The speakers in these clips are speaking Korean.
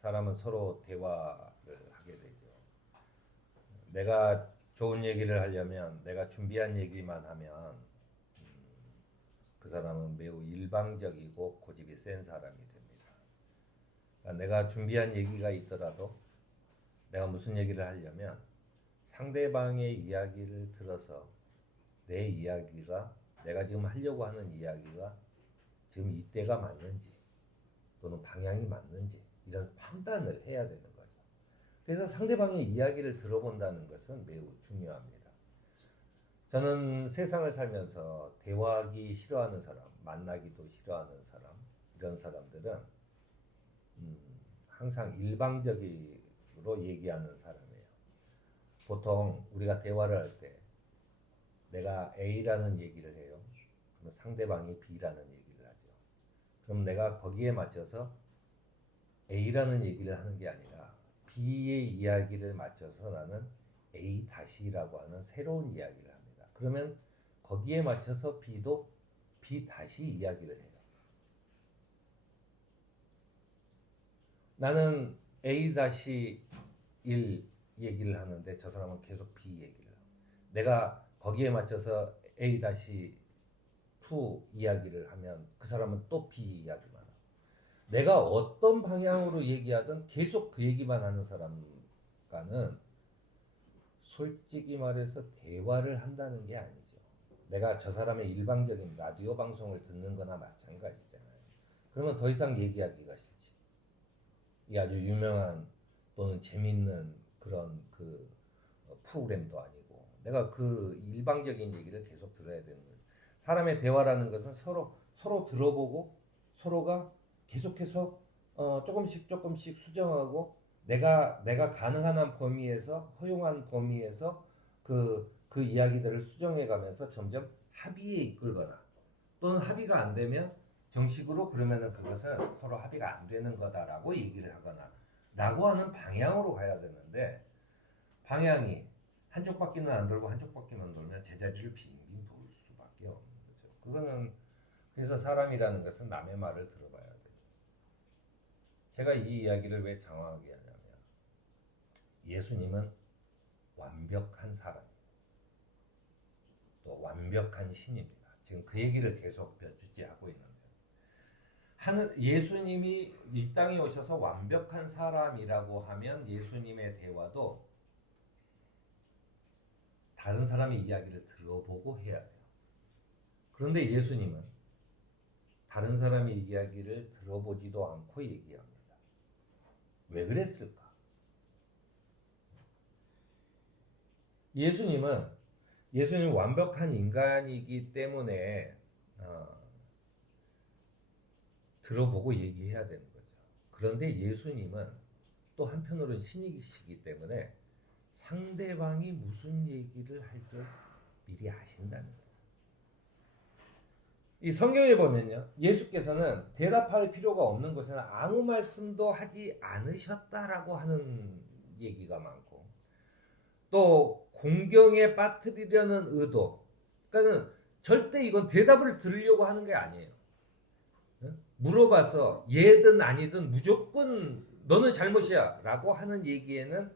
사람은 서로 대화를 하게 되죠. 내가 좋은 얘기를 하려면 내가 준비한 얘기만 하면 그 사람은 매우 일방적이고 고집이 센 사람이 됩니다. 그러니까 내가 준비한 얘기가 있더라도 내가 무슨 얘기를 하려면 상대방의 이야기를 들어서 내 이야기가 내가 지금 하려고 하는 이야기가 지금 이때가 맞는지 또는 방향이 맞는지 이런 판단을 해야 되는 거죠. 그래서 상대방의 이야기를 들어본다는 것은 매우 중요합니다. 저는 세상을 살면서 대화하기 싫어하는 사람, 만나기도 싫어하는 사람, 이런 사람들은 항상 일방적으로 얘기하는 사람이에요. 보통 우리가 대화를 할 때 내가 A라는 얘기를 해요. 그럼 상대방이 B라는 얘기를 하죠. 그럼 내가 거기에 맞춰서 A라는 얘기를 하는 게 아니라 B의 이야기를 맞춰서 나는 A-라고 하는 새로운 이야기를 합니다. 그러면 거기에 맞춰서 B도 B- 이야기를 해요. 나는 A-1 얘기를 하는데 저 사람은 계속 B 얘기를 해요. 내가 거기에 맞춰서 A-2 이야기를 하면 그 사람은 또 B 이야기만 하고 내가 어떤 방향으로 얘기하든 계속 그 얘기만 하는 사람과는 솔직히 말해서 대화를 한다는 게 아니죠. 내가 저 사람의 일방적인 라디오 방송을 듣는 거나 마찬가지잖아요. 그러면 더 이상 얘기하기가 싫지. 이 아주 유명한 또는 재밌는 그런 그 프로그램도 아니고 내가 그 일방적인 얘기를 계속 들어야 되는 거예요. 사람의 대화라는 것은 서로 들어보고 서로가 계속해서 조금씩 수정하고 내가 가능한 한 범위에서 허용한 범위에서 그 이야기들을 수정해 가면서 점점 합의에 이끌거나 또는 합의가 안 되면 정식으로 그러면은 그것은 서로 합의가 안 되는 거다라고 얘기를 하거나 라고 하는 방향으로 가야 되는데 방향이 한쪽 바퀴는 안 돌고 한쪽 바퀴만 돌면 제자리를 빙빙 돌 수밖에 없는 거죠. 그거는 그래서 사람이라는 것은 남의 말을 들어봐야 돼요. 제가 이 이야기를 왜 장황하게 하냐면 예수님은 완벽한 사람이에요. 또 완벽한 신입니다. 지금 그 얘기를 계속 몇 주째 하고 있는데 예수님이 이 땅에 오셔서 완벽한 사람이라고 하면 예수님의 대화도 다른 사람의 이야기를 들어보고 해야 돼요. 그런데 예수님은 다른 사람의 이야기를 들어보지도 않고 얘기합니다. 왜 그랬을까? 예수님은 완벽한 인간이기 때문에 들어보고 얘기해야 되는 거죠. 그런데 예수님은 또 한편으로는 신이시기 때문에 상대방이 무슨 얘기를 할 줄 미리 아신다는 거예요. 이 성경에 보면요, 예수께서는 대답할 필요가 없는 것은 아무 말씀도 하지 않으셨다라고 하는 얘기가 많고, 또 공경에 빠뜨리려는 의도, 그러니까는 절대 이건 대답을 들으려고 하는 게 아니에요. 물어봐서 예든 아니든 무조건 너는 잘못이야 라고 하는 얘기에는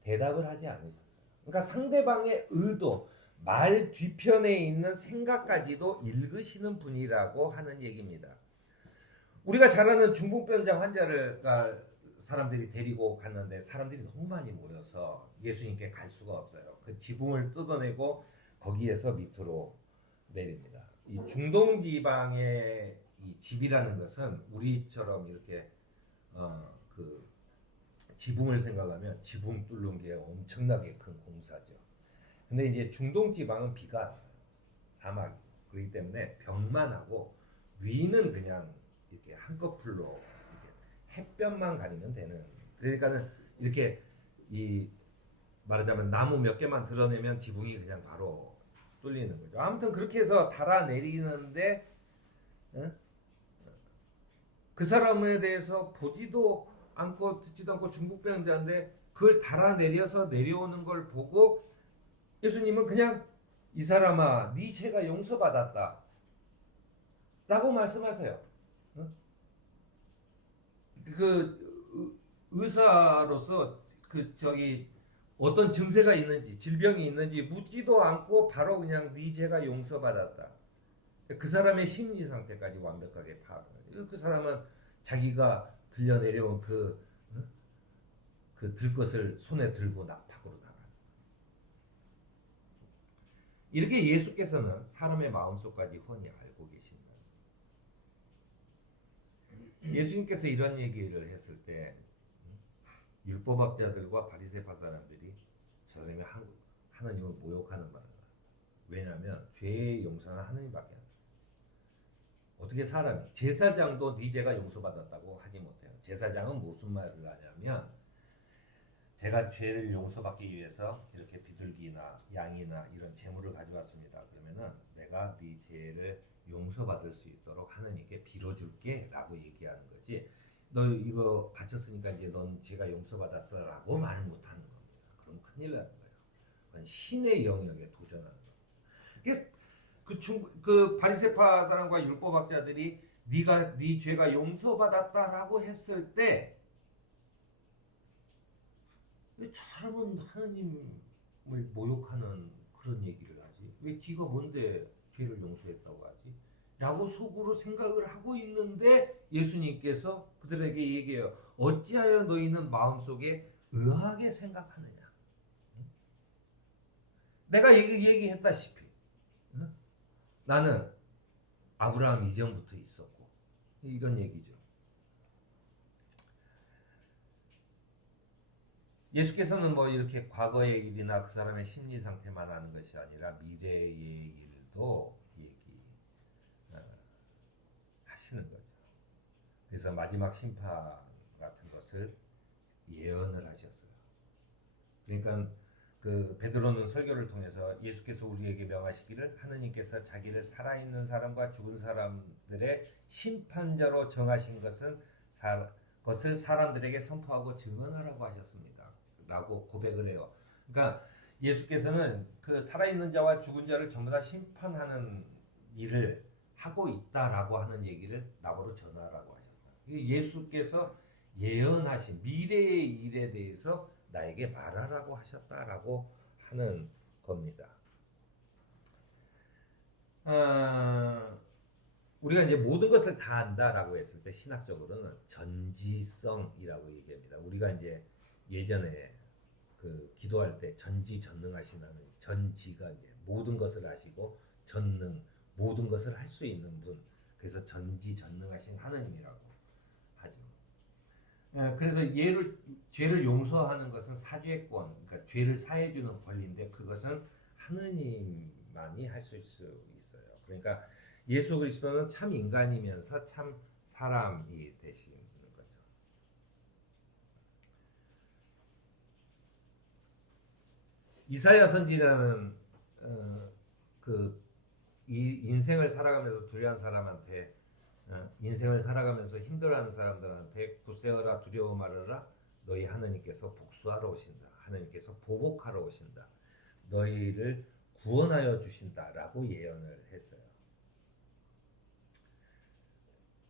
대답을 하지 않으셨어요. 그러니까 상대방의 의도, 말 뒤편에 있는 생각까지도 읽으시는 분이라고 하는 얘기입니다. 우리가 잘 아는 중풍병자 환자를 사람들이 데리고 갔는데 사람들이 너무 많이 모여서 예수님께 갈 수가 없어요. 그 지붕을 뜯어내고 거기에서 밑으로 내립니다. 이 중동 지방의 이 집이라는 것은 우리처럼 이렇게 그 지붕을 생각하면 지붕 뚫는 게 엄청나게 큰 공사죠. 근데 이제 중동 지방은 비가 안 와요. 사막 그렇기 때문에 벽만 하고 위는 그냥 이렇게 한꺼풀로 이렇게 햇볕만 가리면 되는. 그러니까는 이렇게 이 말하자면 나무 몇 개만 드러내면 지붕이 그냥 바로 뚫리는 거죠. 아무튼 그렇게 해서 달아 내리는데 그 사람에 대해서 보지도 않고 듣지도 않고 중풍병자인데 그걸 달아 내려서 내려오는 걸 보고 예수님은 그냥 이 사람아 네 죄가 용서받았다 라고 말씀하세요. 그 의사로서 어떤 증세가 있는지 질병이 있는지 묻지도 않고 바로 그냥 네 죄가 용서받았다. 그 사람의 심리 상태까지 완벽하게 파악해요. 그 사람은 자기가 들려 내려온 그 들것을 손에 들고 밖으로 나가는. 이렇게 예수께서는 사람의 마음속까지 훤히 알고 계신다. 예수님께서 이런 얘기를 했을 때 율법학자들과 바리새파 사람들이 저 사람이 하나님을 모욕하는 바다. 왜냐하면 죄의 용서는 하나님밖에 안 돼. 어떻게 사람이 제사장도 네 죄가 용서받았다고 하지 못해요. 제사장은 무슨 말을 하냐면 제가 죄를 용서받기 위해서 이렇게 비둘기나 양이나 이런 제물을 가져왔습니다. 그러면은 내가 네 죄를 용서받을 수 있도록 하나님께 빌어줄게라고 얘기하는 거지. 너 이거 바쳤으니까 이제 넌 죄가 용서받았어라고 말 못하는 겁니다. 그럼 큰일 나는 거예요. 그건 신의 영역에 도전하는 거예요. 그 바리새파 사람과 율법학자들이 네 죄가 용서받았다라고 했을 때 왜 저 사람은 하나님을 모욕하는 그런 얘기를 하지? 왜 지가 뭔데 죄를 용서했다고 하지? 라고 속으로 생각을 하고 있는데 예수님께서 그들에게 얘기해요. 어찌하여 너희는 마음속에 의아하게 생각하느냐? 내가 얘기했다시피 나는 아브라함 이전부터 있었고 이런 얘기죠. 예수께서는 뭐 이렇게 과거의 일이나 그 사람의 심리 상태만 하는 것이 아니라 미래의 일도 얘기하시는 거죠. 그래서 마지막 심판 같은 것을 예언을 하셨어요. 그러니까 그 베드로는 설교를 통해서 예수께서 우리에게 명하시기를 하느님께서 자기를 살아있는 사람과 죽은 사람들의 심판자로 정하신 것을 사람들에게 선포하고 증언하라고 하셨습니다. 라고 고백을 해요. 그러니까 예수께서는 그 살아있는 자와 죽은 자를 전부 다 심판하는 일을 하고 있다라고 하는 얘기를 나보고 전하라고 하셨다. 예수께서 예언하신 미래의 일에 대해서 나에게 말하라고 하셨다라고 하는 겁니다. 우리가 이제 모든 것을 다 안다라고 했을 때 신학적으로는 전지성이라고 얘기합니다. 우리가 이제 예전에 그 기도할 때 전지전능하신 하나님, 전지가 이제 모든 것을 아시고 전능 모든 것을 할 수 있는 분, 그래서 전지전능하신 하나님이라고 하죠. 그래서 죄를 용서하는 것은 사죄권, 그러니까 죄를 사해주는 권리인데 그것은 하느님만이 할 수 있어요. 그러니까 예수 그리스도는 참 인간이면서 참 사람이 되시는 거죠. 이사야 선지자는 이 인생을 살아가면서 두려운 사람한테 인생을 살아가면서 힘들어하는 사람들한테 굳세어라 두려워 말아라 너희 하나님께서 복수하러 오신다. 하나님께서 보복하러 오신다. 너희를 구원하여 주신다라고 예언을 했어요.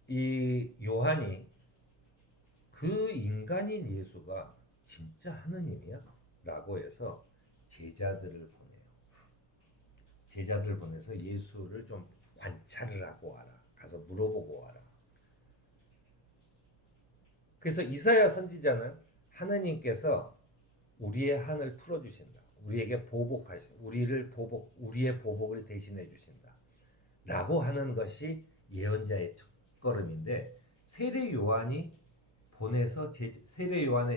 이 요한이 그 인간인 예수가 진짜 하느님이야? 라고 해서 제자들을 보내요. 제자들을 보내서 예수를 좀 관찰을 하고 와라. 가서 물어보고 와라. 그래서 이사야 선지자는 하나님께서 우리의 한을 풀어주신다. 우리에게 우리의 보복을 대신해 주신다. 라고 하는 것이 예언자의 첫걸음인데 세례 요한의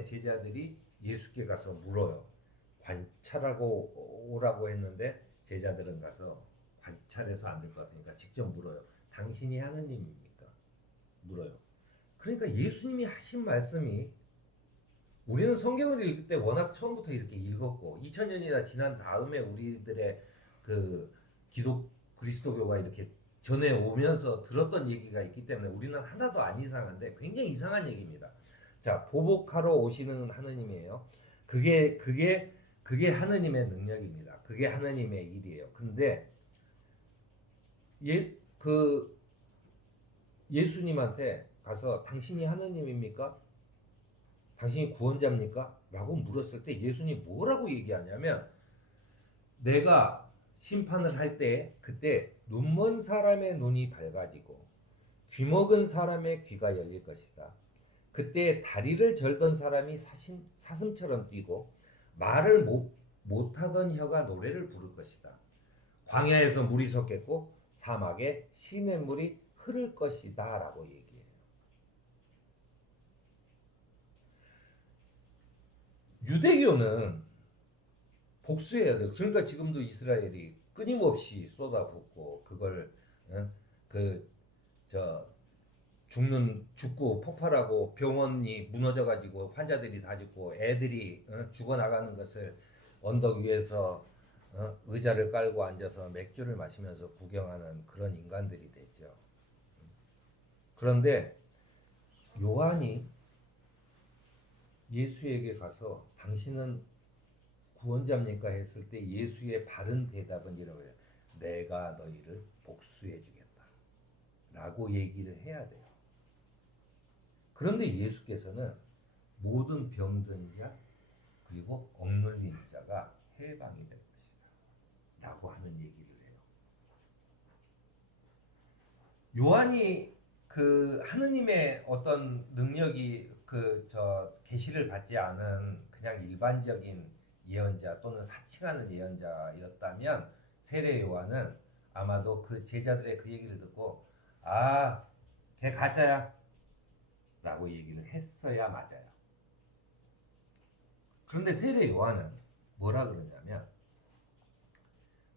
제자들이 예수께 가서 물어요. 관찰하고 오라고 했는데 제자들은 가서 관찰해서 안 될 것 같으니까 직접 물어요. 당신이 하느님입니까? 물어요. 그러니까 예수님이 하신 말씀이 우리는 성경을 읽을 때 워낙 처음부터 이렇게 읽었고 2000년이나 지난 다음에 우리들의 그 그리스도교가 이렇게 전해 오면서 들었던 얘기가 있기 때문에 우리는 하나도 안 이상한데 굉장히 이상한 얘기입니다. 자, 보복하러 오시는 하느님이에요. 그게 하느님의 능력입니다. 그게 하느님의 일이에요. 근데 예수님한테 가서 당신이 하느님입니까? 당신이 구원자입니까? 라고 물었을 때 예수님이 뭐라고 얘기하냐면 내가 심판을 할 때 그때 눈먼 사람의 눈이 밝아지고 귀먹은 사람의 귀가 열릴 것이다. 그때 다리를 절던 사람이 사슴처럼 뛰고 말을 못하던 혀가 노래를 부를 것이다. 광야에서 물이 솟겠고 사막에 시냇물이 흐를 것이다 라고 얘기해요. 유대교는 복수해야 돼요. 그러니까 지금도 이스라엘이 끊임없이 쏟아붓고 그걸 그저 죽고 폭발하고 병원이 무너져가지고 환자들이 다 죽고 애들이 죽어나가는 것을 언덕 위에서 의자를 깔고 앉아서 맥주를 마시면서 구경하는 그런 인간들이 됐죠. 그런데 요한이 예수에게 가서 당신은 구원자입니까? 했을 때 예수의 바른 대답은 이런 거예요. 내가 너희를 복수해 주겠다 라고 얘기를 해야 돼요. 그런데 예수께서는 모든 병든 자 그리고 억눌린 자가 해방이 될 것이다 라고 하는 얘기를 해요. 요한이 그 하느님의 어떤 능력이 계시를 받지 않은 그냥 일반적인 예언자 또는 사칭하는 예언자였다면 세례 요한은 아마도 그 제자들의 그 얘기를 듣고 걔 가짜야 라고 얘기를 했어야 맞아요. 그런데 세례 요한은 뭐라 그러냐면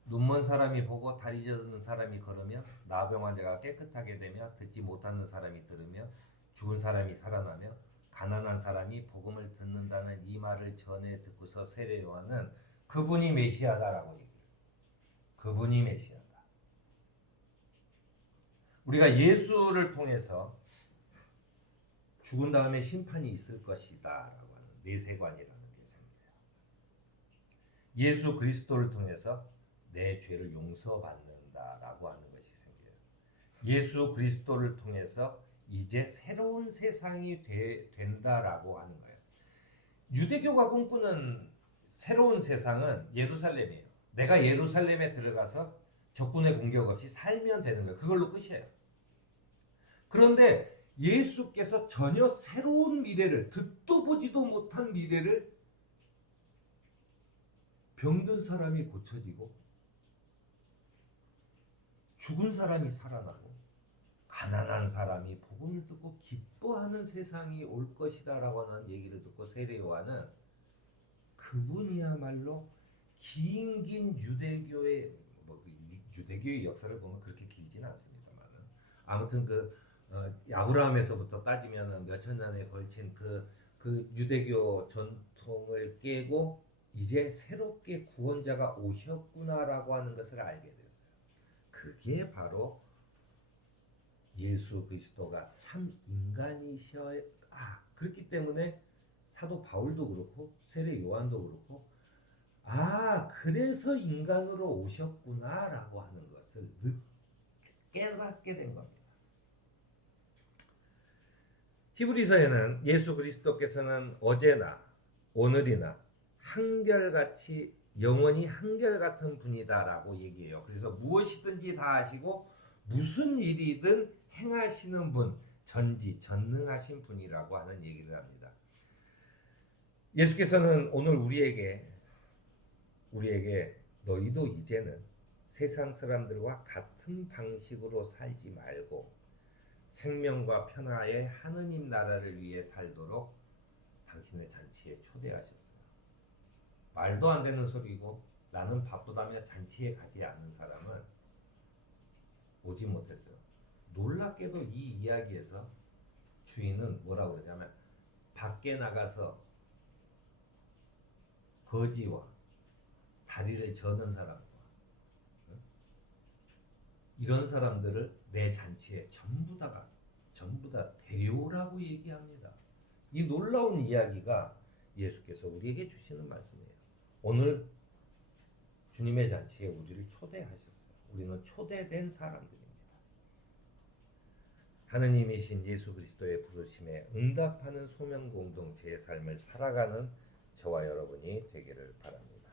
눈먼 사람이 보고 다리 젖은 사람이 걸으며 나병 환자가 깨끗하게 되며 듣지 못하는 사람이 들으며 죽은 사람이 살아나며 가난한 사람이 복음을 듣는다는 이 말을 전해 듣고서 세례 요한은 그분이 메시아다라고 얘기해요. 그분이 메시아다. 우리가 예수를 통해서 죽은 다음에 심판이 있을 것이다 라고 하는 내세관이라는 게 생겨요. 예수 그리스도를 통해서 내 죄를 용서받는다 라고 하는 것이 생겨요. 예수 그리스도를 통해서 이제 새로운 세상이 된다라고 하는 거예요. 유대교가 꿈꾸는 새로운 세상은 예루살렘이에요. 내가 예루살렘에 들어가서 적군의 공격 없이 살면 되는 거예요. 그걸로 끝이에요. 그런데 예수께서 전혀 새로운 미래를, 듣도 보지도 못한 미래를 병든 사람이 고쳐지고 죽은 사람이 살아나고 가난한 사람이 복음을 듣고 기뻐하는 세상이 올 것이다 라고 하는 얘기를 듣고 세례 요한은 그분이야말로 긴 유대교의 유대교의 역사를 보면 그렇게 길지는 않습니다만 아무튼 아브라함에서부터 따지면 몇천 년에 걸친 그 유대교 전통을 깨고 이제 새롭게 구원자가 오셨구나라고 하는 것을 알게 됐어요. 그게 바로 예수 그리스도가 참 인간이셔야 그렇기 때문에 사도 바울도 그렇고 세례 요한도 그렇고 그래서 인간으로 오셨구나라고 하는 것을 깨닫게 된 겁니다. 히브리서에는 예수 그리스도께서는 어제나 오늘이나 한결같이 영원히 한결같은 분이다라고 얘기해요. 그래서 무엇이든지 다 하시고 무슨 일이든 행하시는 분, 전지전능하신 분이라고 하는 얘기를 합니다. 예수께서는 오늘 우리에게 너희도 이제는 세상 사람들과 같은 방식으로 살지 말고 생명과 평화의 하느님 나라를 위해 살도록 당신의 잔치에 초대하셨어요. 말도 안 되는 소리고 나는 바쁘다며 잔치에 가지 않는 사람은 오지 못했어요. 놀랍게도 이 이야기에서 주인은 뭐라고 그러냐면 밖에 나가서 거지와 다리를 저는 사람과 이런 사람들을 내 잔치에 전부 다 데려오라고 얘기합니다. 이 놀라운 이야기가 예수께서 우리에게 주시는 말씀이에요. 오늘 주님의 잔치에 우리를 초대하셨어요. 우리는 초대된 사람들입니다. 하느님이신 예수 그리스도의 부르심에 응답하는 소명 공동체의 삶을 살아가는 저와 여러분이 되기를 바랍니다.